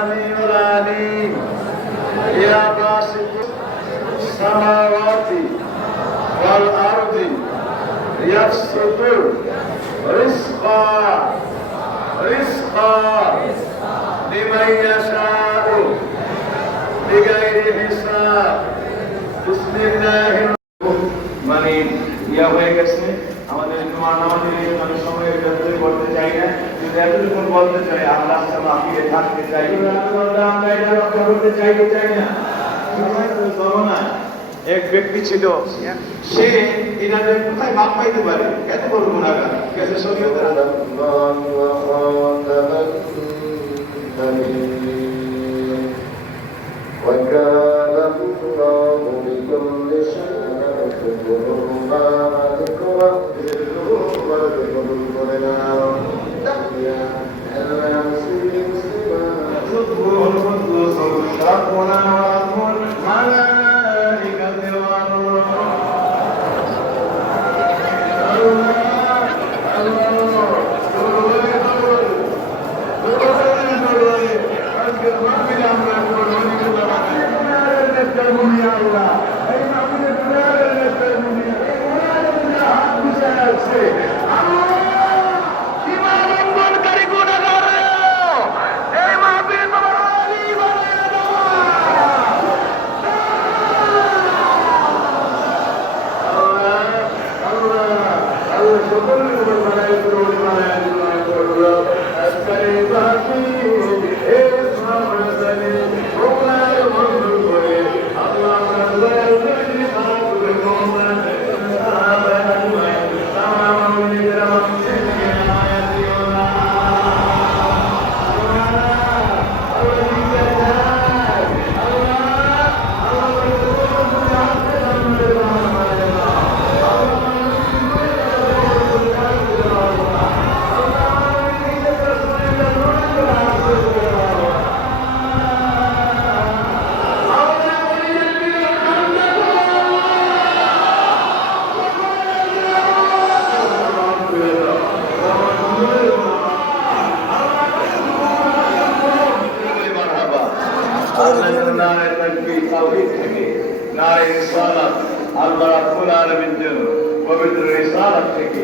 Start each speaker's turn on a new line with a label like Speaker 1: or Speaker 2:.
Speaker 1: السميع العليم يا باسط السماوات والأرض يبسط رزقا رزقا لمن يشاء بغير حساب بسم الله الرحمن الرحيم ইয়া হয়ে গেছে আমাদের জুমার নামাজের মানে সময়ের ভেতরে বলতে চাই না যদি এতটুকু বলতে চাই আল্লাহ সামা ফিরে থাকতে চাই আমরা এটা রক্ষা করতে চাই কি চাই না সময় তো জমানা এক ব্যক্তি ছিল সে এনাদের কোথায় মাপ পাইতে পারে এত বড় গুণাগার গেছে শরীয়তের আদাব
Speaker 2: وكان الله بكل شيء Thank you.
Speaker 1: নারে তাকবীর তাওহীদ থেকে নারে রিসালাত আল্লাহ রাব্বুল আলামিন যেন পবিত্র থেকে